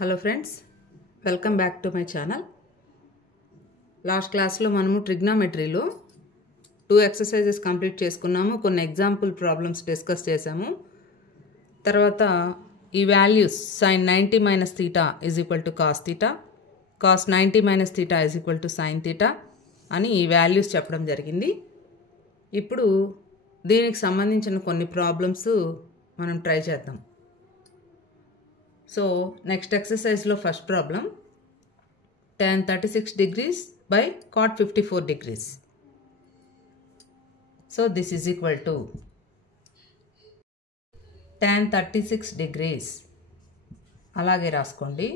Hello friends, welcome back to my channel. Last క్లాస్లో మనము ట్రిగ్నామెట్రీలో 2 exercises complete చేసుకున్నాము. కొన్ని ఎగ్జాంపుల్ ప్రాబ్లమ్స్ డిస్కస్ చేసాము. తర్వాత ఈ values sin 90 minus theta is equal to cos theta, cos 90 minus theta is equal to sin theta అని ఈ values చెప్పడం జరిగింది. ఇప్పుడు దీనికి సంబంధించిన కొన్ని ప్రాబ్లమ్స్ మనం ట్రై చేద్దాం. So next exercise lo first problem, tan 36 degrees by cot 54 degrees. So this is equal to tan 36 degrees alage raskondi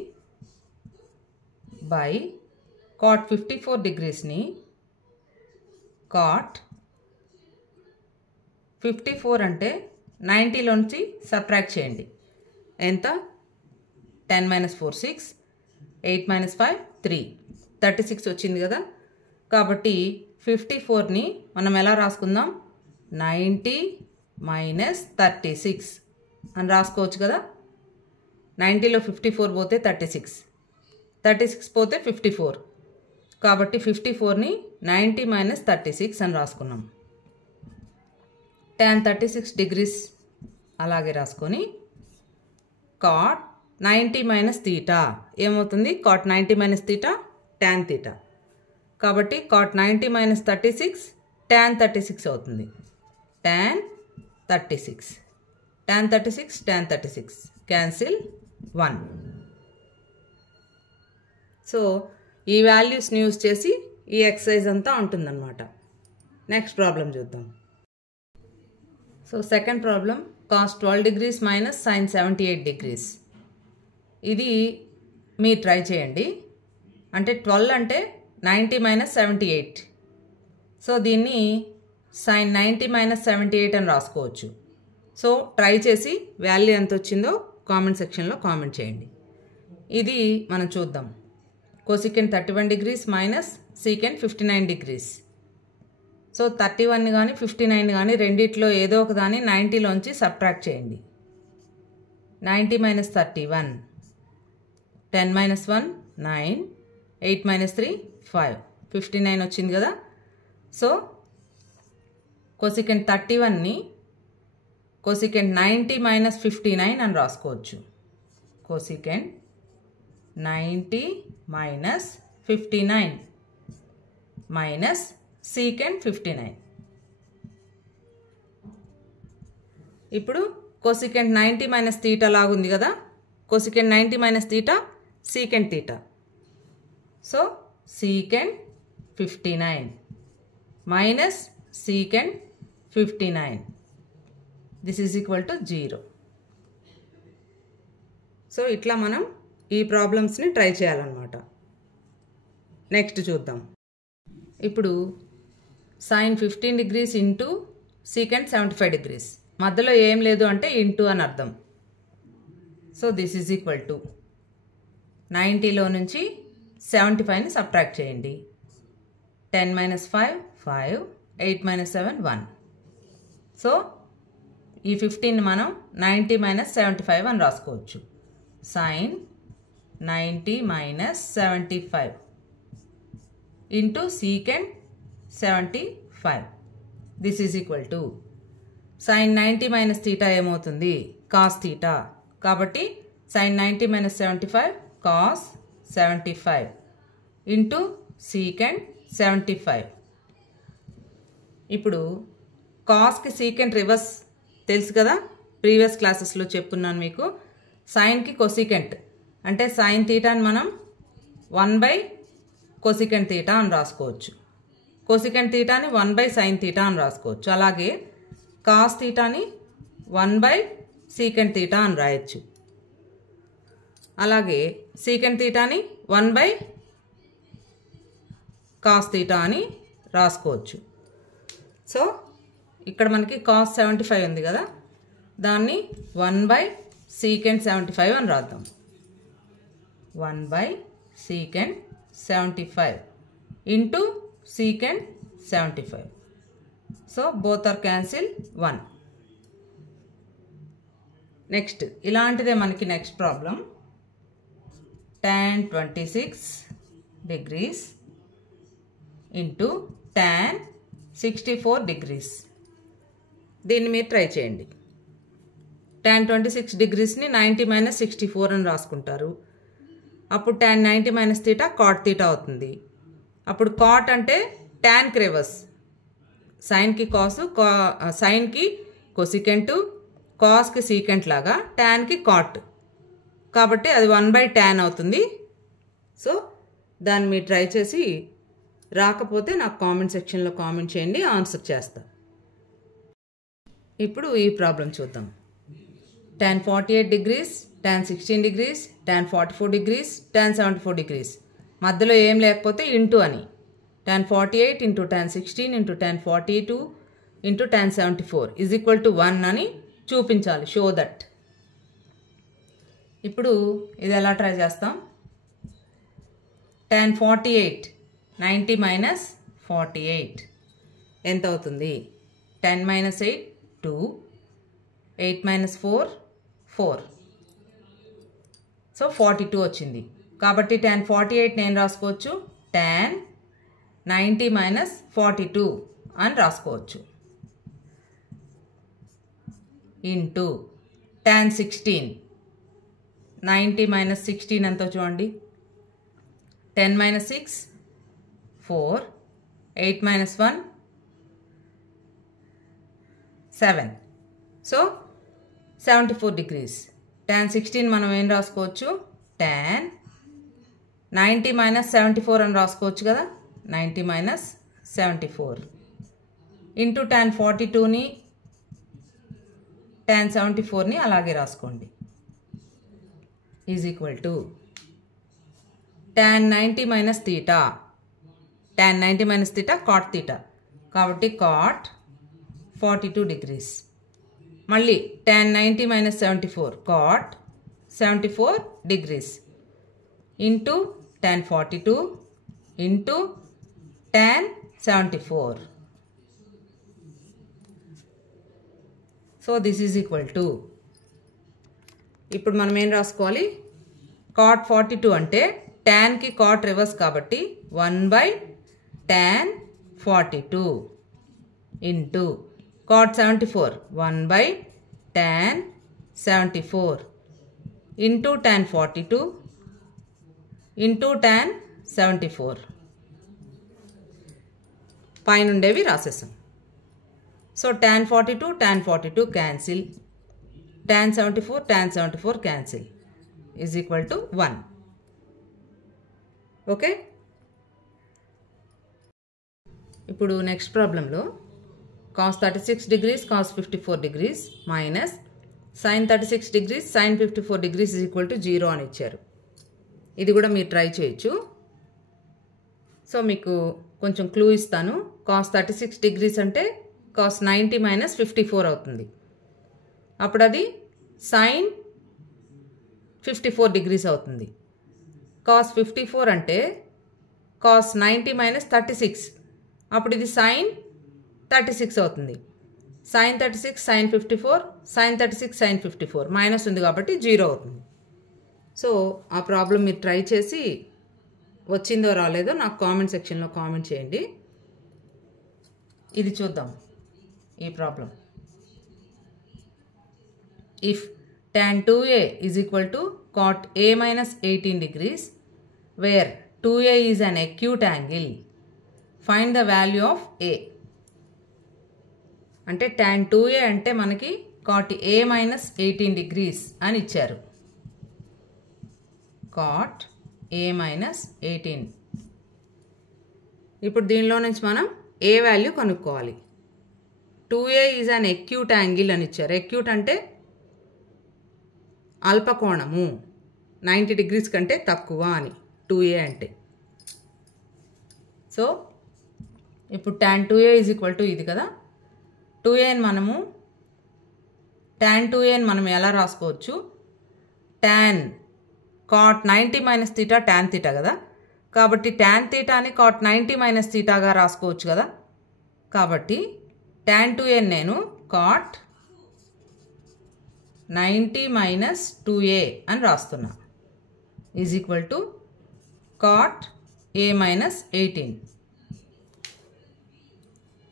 by cot 54 degrees ni cot 54 ante 90 lonchi subtract cheyandi. Enta 10 minus 4 6, 8 minus 5 3, 36 వచ్చింది కదా. కాబట్టి 54ని మనం ఎలా రాసుకుందాం, 90 minus 36 అని రాసుకోవచ్చు కదా. 90లో 54 పోతే 36, 36 పోతే 54. కాబట్టి 54ని 90 minus 36 అని రాసుకున్నాం. tan 36 degrees అలాగే రాసుకొని cot 90 minus theta ఏమవుతుంది, cot 90 minus theta tan theta. కాబట్టి cot 90 minus 36 tan 36 అవుతుంది. tan 36 tan 36 tan 36 cancel 1. So ఈ వాల్యూస్ని యూజ్ చేసి ఈ ఎక్సర్సైజ్ అంతా ఉంటుందన్నమాట. నెక్స్ట్ ప్రాబ్లం చూద్దాం. So second problem, cos 12 degrees minus sin 78 degrees. ఇది మీరు ట్రై చేయండి. అంటే 12 అంటే 90 minus 78. సో దీన్ని sin 90 minus 78 అని రాసుకోవచ్చు. సో ట్రై చేసి వాల్యూ ఎంత వచ్చిందో కామెంట్ సెక్షన్లో కామెంట్ చేయండి. ఇది మనం చూద్దాం. cosecant 31 degrees minus secant 59 degrees. So 31 కానీ 59 కానీ రెండిట్లో ఏదో ఒక దాన్ని 90లోంచి సబ్ట్రాక్ట్ చేయండి. 90 minus 31, 10 minus 1 9, 8 minus 3 5, 59 వచ్చింది కదా. సో cosecant 31ని cosecant 90 minus 59 అని రాసుకోవచ్చు. cosecant 90 minus 59 minus secant 59. ఇప్పుడు cosecant 90 minus theta లాగుంది కదా. cosecant 90 minus theta secant theta. So secant 59 minus secant 59. This is equal to 0. So ఇట్లా మనం ఈ ప్రాబ్లమ్స్ని ట్రై చేయాలన్నమాట. నెక్స్ట్ చూద్దాం. ఇప్పుడు sin 15 degrees into secant 75 degrees. మధ్యలో ఏం లేదు అంటే ఇంటూ అని అర్థం. So this is equal to 90లో నుంచి 75ని సబ్ట్రాక్ట్ చేయండి. 10 minus 5 5, 8 minus 7 1. సో ఈ 15ని మనం 90 minus 75 అని రాసుకోవచ్చు. sin 90 minus 75 into secant 75. This is equal to sin 90 minus theta ఏమవుతుంది, cos theta. కాబట్టి sin 90 minus 75 cos 75 into secant 75. ఇప్పుడు కాస్కి సీకెంట్ రివర్స్ తెలుసు కదా, ప్రీవియస్ క్లాసెస్లో చెప్పున్నాను మీకు. సైన్కి కొసికెంట్ అంటే సైన్ తీటాని మనం 1/cosecant తీటా అని రాసుకోవచ్చు. కొసికెంట్ తీటాని 1/sin తీటా అని రాసుకోవచ్చు. అలాగే కాస్ తీటాని 1/secant తీటా అని రాయొచ్చు. అలాగే సీకెంట్ తీటాని 1/cos తీటా అని రాసుకోవచ్చు. సో ఇక్కడ మనకి cos 75 ఉంది కదా, దాన్ని 1/secant 75 అని రాద్దాం. 1/secant 75 into secant 75. So both are cancel 1. Next ఇలాంటిదే మనకి next problem. tan 26 degrees into tan 64 degrees. దీన్ని మీరు ట్రై చేయండి. tan 26 degreesని 90 మైనస్ 64 అని రాసుకుంటారు. అప్పుడు tan 90 minus theta cot theta అవుతుంది. అప్పుడు cot అంటే tan రివర్స్, సైన్కి కాస్, సైన్కి కొసికెంట్, కాస్కి సీకెంట్ లాగా టాన్కి కాట్, కాబట్టి అది 1/tan అవుతుంది. సో దాన్ని మీరు ట్రై చేసి రాకపోతే నాకు కామెంట్ సెక్షన్లో కామెంట్ చేయండి, ఆన్సర్ చేస్తా. ఇప్పుడు ఈ ప్రాబ్లం చూద్దాం. tan 48 degrees, tan 16 degrees, tan 44 degrees, tan 74 degrees. మధ్యలో ఏం లేకపోతే ఇంటూ అని, tan 48 into tan 16 into tan 42 into tan 74 is equal to 1 అని చూపించాలి. Show that. ఇప్పుడు ఇది ఎలా ట్రై చేస్తాం? tan 48 90 మైనస్ 48 ఎంత అవుతుంది? 10 మైనస్ 8 2, 8 మైనస్ 4 4, సో 42 వచ్చింది. కాబట్టి tan 48 నేను రాసుకోవచ్చు tan 90 మైనస్ 42 అని రాసుకోవచ్చు. ఇంటూ tan 16 90 మైనస్ 16 ఎంతో చూడండి. 10 minus 6 4, 8 minus 1 7, so 74 degrees. tan 16 మనం ఏం రాసుకోవచ్చు? tan 90 మైనస్ 74 అని రాసుకోవచ్చు కదా, 90 మైనస్ 74 ఇంటూ tan 42ని tan 74ని అలాగే రాసుకోండి. Is equal to tan 90 minus theta, tan 90 minus theta cot theta, కాబట్టి కాట్ 42 degrees. మళ్ళీ tan 90 minus 74 cot 74 degrees into tan 42 into tan 74. So this is equal to, ఇప్పుడు మనం ఏం రాసుకోవాలి? కాట్ 42 అంటే టాన్కి కాట్ రివర్స్ కాబట్టి 1/tan 42 into cot 74 1/tan 74 into tan 42 into tan 74. పైన ఉండేవి రాసేసాం. So tan 42 cancel, tan 74 cancel, is equal to 1. Okay. ఇప్పుడు నెక్స్ట్ ప్రాబ్లంలో cos 36 degrees cos 54 degrees minus sin 36 degrees sin 54 degrees is equal to 0 అని ఇచ్చారు. ఇది కూడా మీరు ట్రై చేయొచ్చు. సో మీకు కొంచెం క్లూ ఇస్తాను. cos 36 degrees అంటే cos 90 మైనస్ 54 అవుతుంది. అప్పుడు అది sin 54 degrees అవుతుంది. cos 54 అంటే cos 90 మైనస్ 36, అప్పుడు ఇది sin 36 అవుతుంది. sin 36 sin 54, sin 36 sin 54 minus ఉంది కాబట్టి 0 అవుతుంది. సో ఆ ప్రాబ్లం మీరు ట్రై చేసి వచ్చిందో రాలేదో నాకు కామెంట్ సెక్షన్లో కామెంట్ చేయండి. ఇది చూద్దాం ఈ problem. If tan 2a is equal to cot a minus 18 degrees where 2a is an acute angle, find the value of a. అంటే tan 2a అంటే మనకి cot a minus 18 degrees అని ఇచ్చారు. cot a minus 18. ఇప్పుడు దీనిలో నుంచి మనం a value కనుక్కోవాలి. 2a is an acute angle అని ఇచ్చారు. acute అంటే అల్పకోణము, 90 degrees కంటే తక్కువ అని 2a అంటే. సో ఇప్పుడు tan 2a is equal to ఇది కదా, 2aని మనము tan 2aని మనం ఎలా రాసుకోవచ్చు? tan cot 90 minus theta tan theta కదా, కాబట్టి tan తీటాని cot 90 మైనస్ తీటాగా రాసుకోవచ్చు కదా. కాబట్టి tan 2aని నేను cot 90 మైనస్ 2a అని రాస్తున్నా. Is equal to cot a minus 18.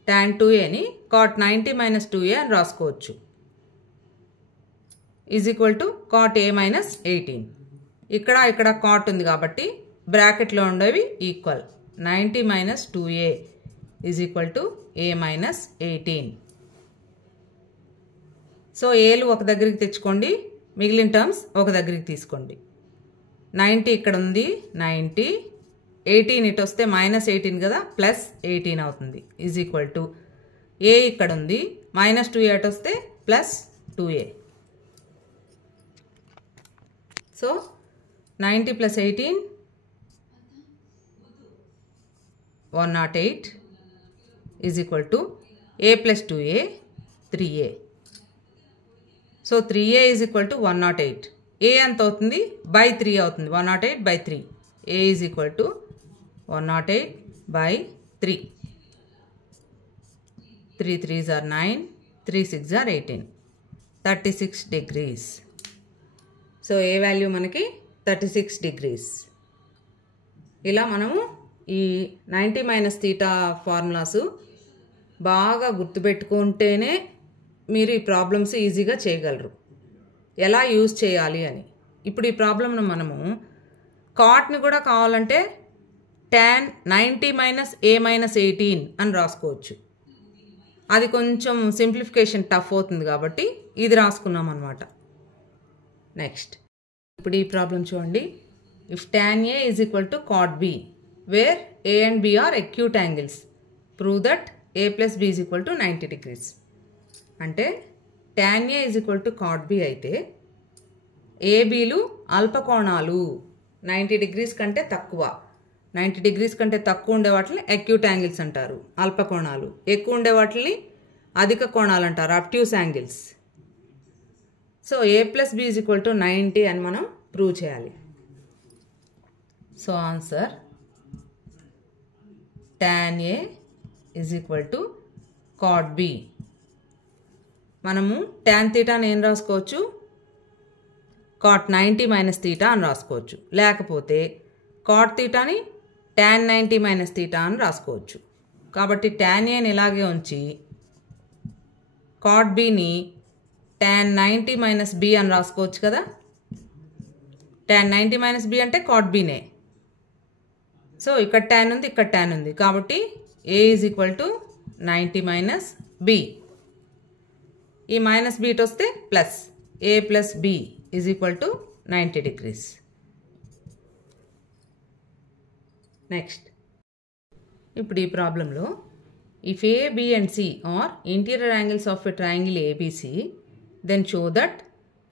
tan 2aని cot 90 minus 2a అని రాసుకోవచ్చు. Is equal to cot a minus 18. ఇక్కడ cot ఉంది కాబట్టి బ్రాకెట్లో ఉండేవి equal. 90 minus 2a is equal to a minus 18. So ఏలు ఒక దగ్గరికి తెచ్చుకోండి, మిగిలిన టర్మ్స్ ఒక దగ్గరికి తీసుకోండి. 90 ఇక్కడ ఉంది, 90, 18 ఇటు వస్తే -18 కదా, +18 అవుతుంది. ఈజ్ ఈక్వల్ టు ఏ ఇక్కడ ఉంది, -2a అటు వస్తే +2a. So 90 + 18 108 is equal to a + 2a 3a. So 3a is equal to 108. ఏ ఎంత అవుతుంది, బై 3 అవుతుంది, 108/3. ఏ is equal to 108/3. 3 3s are 9, 3 6s are 18, 36 degrees. So A value మనకి 36 degrees. ఇలా మనము ఈ 90 మైనస్ తీటా ఫార్ములాస్ బాగా గుర్తుపెట్టుకుంటేనే మీరు ఈ ప్రాబ్లమ్స్ ఈజీగా చేయగలరు. ఎలా యూజ్ చేయాలి అని. ఇప్పుడు ఈ ప్రాబ్లంను మనము కాట్ని కూడా కావాలంటే tan 90 minus a minus 18 అని రాసుకోవచ్చు. అది కొంచెం సింప్లిఫికేషన్ టఫ్ అవుతుంది కాబట్టి ఇది రాసుకున్నాం అనమాట. నెక్స్ట్ ఇప్పుడు ఈ ప్రాబ్లం చూడండి. If tan a is equal to cot b where a and b are acute angles, prove that a plus b is equal to 90 degrees. అంటే tan a is equal to cot b అయితే ఏబీలు అల్పకోణాలు, 90 degrees కంటే తక్కువ. 90 degrees కంటే తక్కువ ఉండే వాటిని acute angles అంటారు, అల్పకోణాలు. ఎక్కువ ఉండే వాటిని అధిక కోణాలు అంటారు, obtuse angles. So a plus b is equal to 90 అని మనం ప్రూవ్ చేయాలి. So answer tan a is equal to cot b. మనము tan తీటాని ఏం రాసుకోవచ్చు, cot 90 minus తీటా అని రాసుకోవచ్చు. లేకపోతే cot తీటాని tan 90 minus తీటా అని రాసుకోవచ్చు. కాబట్టి tan aని ఇలాగే ఉంచి cot bని tan 90 minus b అని రాసుకోవచ్చు కదా. tan 90 minus b అంటే cot bనే. సో ఇక్కడ tan ఉంది, ఇక్కడ tan ఉంది, కాబట్టి a is equal to 90 minus b. ఈ మైనస్ b ఇటు వస్తే plus a plus b is equal to 90 degrees. Next ఇప్పుడు ఈ ప్రాబ్లంలో if a, b and c are interior angles of a triangle ABC, then show that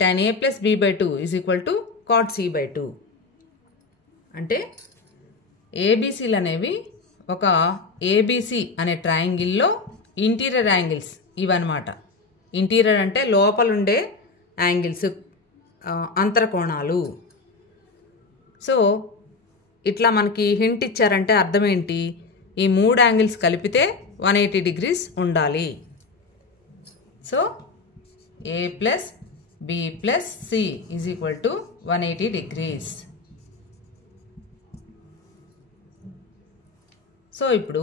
tan a plus b/2 is equal to cot c/2. అంటే ఏబీసీలు అనేవి ఒక ABC అనే ట్రయాంగిల్లో interior angles ఇవన్నమాట. Interior అంటే లోపలుండే angles, అంతరకోణాలు. So ఇట్లా మనకి హింట్ ఇచ్చారంటే అర్థం ఏంటి, ఈ 3 యాంగిల్స్ కలిపితే 180 degrees ఉండాలి. So a plus b plus c is equal to 180 degrees. So ఇప్పుడు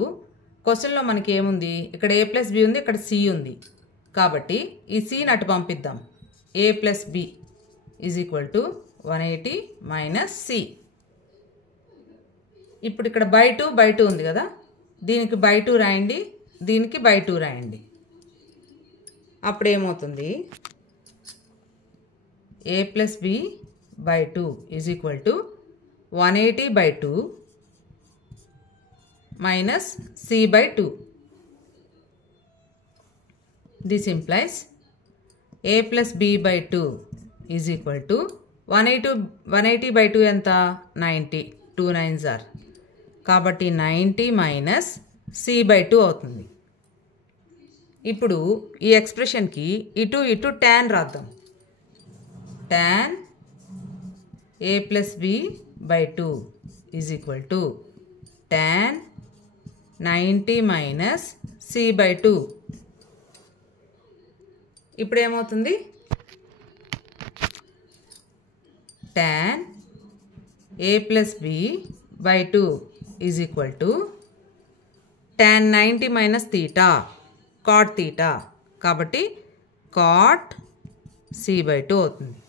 క్వశ్చన్లో మనకి ఏముంది, ఇక్కడ a plus b ఉంది, ఇక్కడ c ఉంది. కాబట్టి ఈ c అటు పంపిద్దాం. a plus b is equal to 180 minus c. ఇప్పుడు ఇక్కడ by2 ఉంది కదా, దీనికి by2 రాయండి, దీనికి by2 రాయండి. అప్పుడు ఏమవుతుంది, a plus b/2 is equal to 180/2 minus c/2. This implies a plus b/2 is equal to 180/2 ఎంత, 90, 2 9s are. కాబట్టి 90 మైనస్ c/2 అవుతుంది. ఇప్పుడు ఈ ఎక్స్ప్రెషన్కి ఇటు tan రాద్దాం. tan a plus b/2 is equal to tan 90 minus c/2. ఇప్పుడు ఏమవుతుంది, tan a plus b by 2 is equal to tan 90 minus theta cot theta. కాబట్టి cot c by 2 అవుతుంది.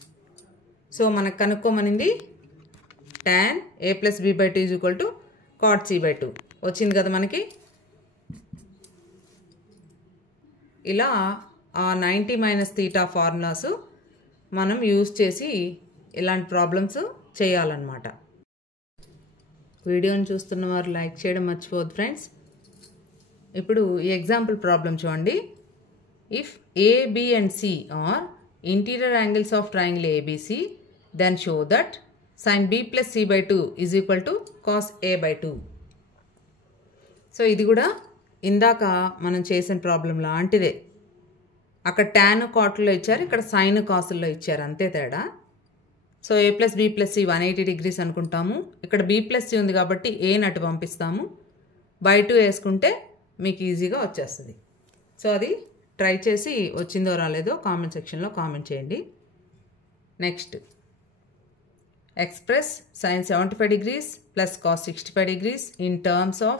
సో మనకు కనుక్కోమనింది tan a plus b by 2 is equal to cot c by 2 వచ్చింది కదా మనకి. ఇలా ఆ 90 మైనస్ తీటా ఫార్ములాస్ మనం use చేసి ఇలాంటి ప్రాబ్లమ్స్ చేయాలన్నమాట. వీడియోని చూస్తున్న వారు లైక్ చేయడం మర్చిపోవద్దు ఫ్రెండ్స్. ఇప్పుడు ఈ ఎగ్జాంపుల్ ప్రాబ్లం చూడండి. If A B and C are interior angles of triangle ABC then show that sin b plus c by 2 is equal to cos a by 2. So ఇది కూడా ఇందాక మనం చేసిన ప్రాబ్లం లాంటిదే. అక్కడ tan కాట్లో ఇచ్చారు, ఇక్కడ sin కాసుల్లో ఇచ్చారు, అంతే తేడా. So a plus b plus c 180 degrees అనుకుంటాము. ఇక్కడ b ప్లస్ c ఉంది కాబట్టి a నటు పంపిస్తాము. బై 2 వేసుకుంటే మీకు ఈజీగా వచ్చేస్తుంది. సో అది ట్రై చేసి వచ్చిందో రాలేదో కామెంట్ సెక్షన్లో కామెంట్ చేయండి. Next express sin 75 degrees plus cos 65 degrees in terms of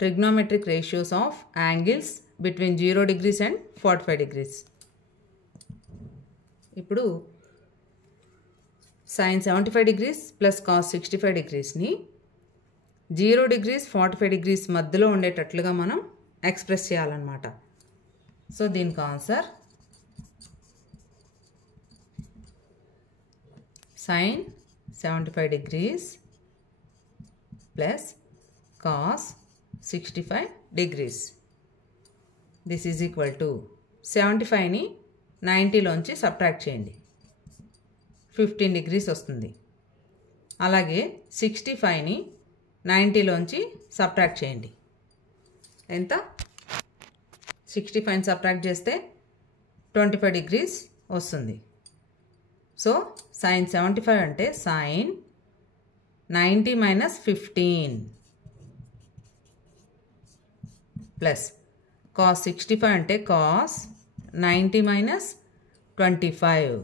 trigonometric ratios of angles between 0 degrees and 45 degrees. ఇప్పుడు sin 75 degrees plus cos 65 degrees ని 0 degrees 45 degrees మధ్యలో ఉండేటట్లుగా మనం ఎక్స్ప్రెస్ చేయాలన్నమాట. సో దీనికి answer sin 75 degrees plus cos 65 degrees. This is equal to 75ని 90లోంచి subtract చేయండి, 15 degrees వస్తుంది. అలాగే 65ని 90లోంచి సబ్ట్రాక్ట్ చేయండి, ఎంత? 65ని సబ్ట్రాక్ట్ చేస్తే 25 degrees వస్తుంది. సో sin 75 అంటే sin 90 minus 15 ప్లస్ cos 65 అంటే cos 90 minus 25.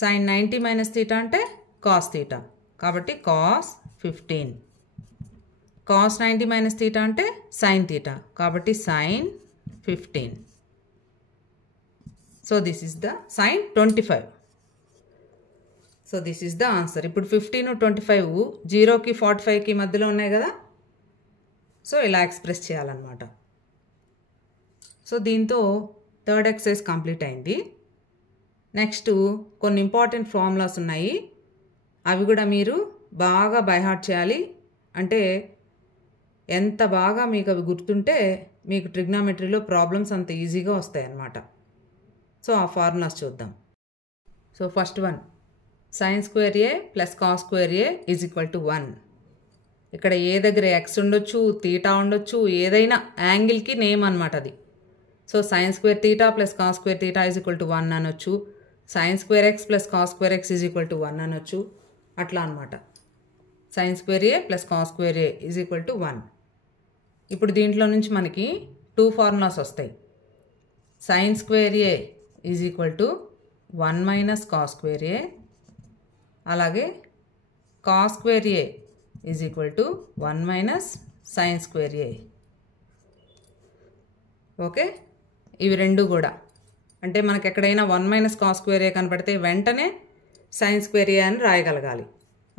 sin 90 minus theta అంటే cos theta, కాబట్టి cos 15. cos 90 minus theta అంటే sin theta, కాబట్టి sin 15. So this is the sin 25. So this is the answer. ఇప్పుడు 15 25 0కి 45కి మధ్యలో ఉన్నాయి కదా. సో ఇలా ఎక్స్ప్రెస్ చేయాలన్నమాట. సో దీంతో థర్డ్ ఎక్సర్సైజ్ కంప్లీట్ అయింది. నెక్స్ట్ కొన్ని ఇంపార్టెంట్ ఫార్ములాస్ ఉన్నాయి, అవి కూడా మీరు బాగా బైహార్ట్ చేయాలి. అంటే ఎంత బాగా మీకు అవి గుర్తుంటే మీకు ట్రిగ్నామెట్రీలో ప్రాబ్లమ్స్ అంత ఈజీగా వస్తాయి అన్నమాట. సో ఆ ఫార్ములాస్ చూద్దాం. So first one sin square A plus cos square A is equal to 1. ఇక్కడ ఏ దగ్గర ఎక్స్ ఉండొచ్చు, తీటా ఉండొచ్చు, ఏదైనా యాంగిల్కి నేమ్ అనమాట అది. So sin square theta plus cos square theta is equal to 1 అనొచ్చు, sin square x plus cos square x is equal to 1 అనొచ్చు, అట్లా అనమాట. sin square A plus cos square A is equal to 1. ఇప్పుడు దీంట్లో నుంచి మనకి 2 formulas వస్తాయి. sin square A is equal to 1 minus cos square A, అలాగే cos square A is equal to 1 minus sine square A. Okay, ఇవి రెండు కూడా అంటే మనకు ఎక్కడైనా 1 మైనస్ కాస్ స్క్వేర్ ఏ కనపడితే వెంటనే సైన్ స్క్వేర్ ఏ అని రాయగలగాలి.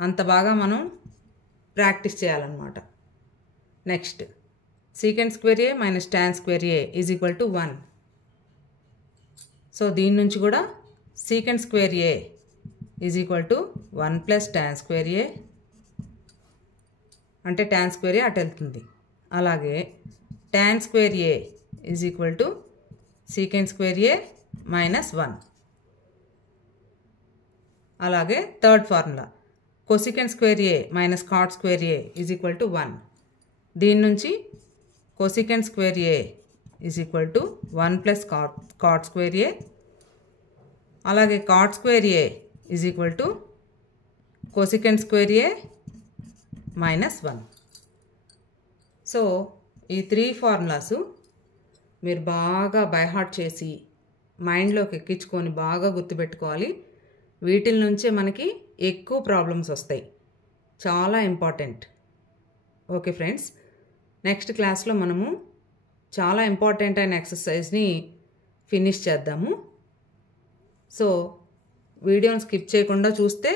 అంత బాగా మనం ప్రాక్టీస్ చేయాలన్నమాట. Next secant square A minus tan square A is equal to 1. So దీని నుంచి కూడా secant square A is equal to 1 plus tan square A, అంటే టాన్ స్క్వేర్ ఏ అటు వెళ్తుంది. అలాగే tan square A is equal to secant square A minus 1. అలాగే third formula cosecant square A minus cot square A is equal to 1. దీని నుంచి cosecant square A is equal to 1 plus cot square A, అలాగే cot square A is equal to cosecant square A minus 1. So ఈ 3 formulas మీరు బాగా by heart చేసి మైండ్లోకి ఎక్కించుకొని బాగా గుర్తుపెట్టుకోవాలి. వీటిల నుంచే మనకి ఎక్కువ ప్రాబ్లమ్స్ వస్తాయి. చాలా ఇంపార్టెంట్. ఓకే ఫ్రెండ్స్, నెక్స్ట్ క్లాస్లో మనము చాలా ఇంపార్టెంట్ అయిన ఎక్సర్సైజ్ని ఫినిష్ చేద్దాము. సో వీడియోని స్కిప్ చేయకుండా చూస్తే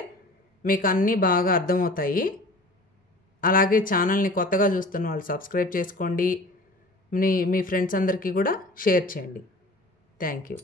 మీకు అన్నీ బాగా అర్థమవుతాయి. అలాగే ఛానల్ని కొత్తగా చూస్తున్న వాళ్ళు సబ్స్క్రైబ్ చేసుకోండి. మీ ఫ్రెండ్స్ అందరికీ కూడా షేర్ చేయండి. Thank you.